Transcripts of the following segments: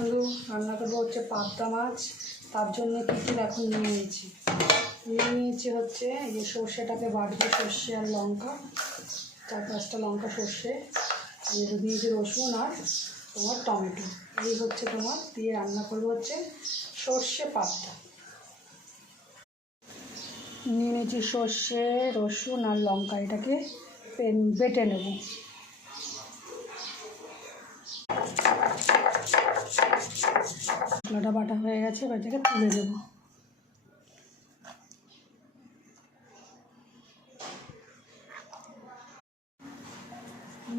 আলু রান্না করবো হচ্ছে পাবদা মাছ। তার জন্য কী কী এখন নিয়ে নিয়েছি হচ্ছে এই যে সর্ষেটাকে বাটবো, সর্ষে আর লঙ্কা, 4-5টা লঙ্কা, সর্ষে, দিয়েছি রসুন আর তোমার টমেটো। এই হচ্ছে তোমার দিয়ে রান্না করবো হচ্ছে সর্ষে পাবদা। নিয়ে নিয়েছি সর্ষে, রসুন আর লঙ্কা, এটাকে বেটে নেব। মশলাটা বাটা হয়ে গেছে, এবার এটাকে তুলে দেবো।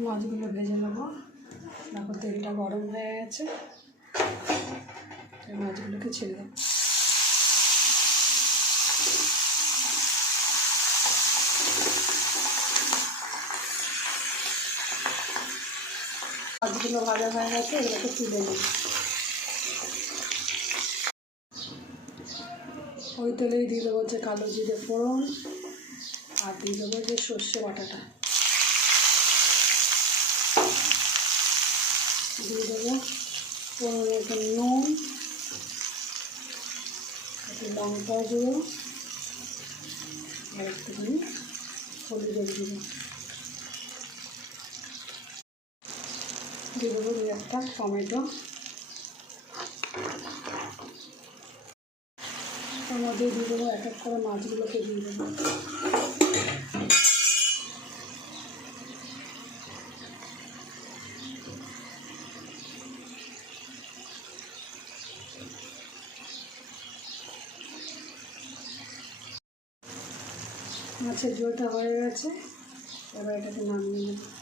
মাছগুলো ভেজে নেবো। দেখো তেলটা গরম হয়ে গেছে, মাছগুলোকে ছেড়ে দেবো। মাছগুলো ভাজা হয়ে গেছে, এগুলোকে তুলে নেব। ওই তেলেই দিয়ে দেবো হচ্ছে কালো জিরে ফোড়ন, আর দিয়ে দেবো যে সর্ষে বাটাটা, দিয়ে দেবো পনেরো নুন, একটু লঙ্কা গুঁড়ো আর একটুখানি হলুদের গুঁড়ো দিয়ে দেবো। একটা টমেটো, তার মধ্যে দিয়ে দেবো এক এক করে মাছগুলোকে দিয়ে দেবো। মাছের ঝোলটা হয়ে গেছে, এবার এটাকে নামিয়ে নেব।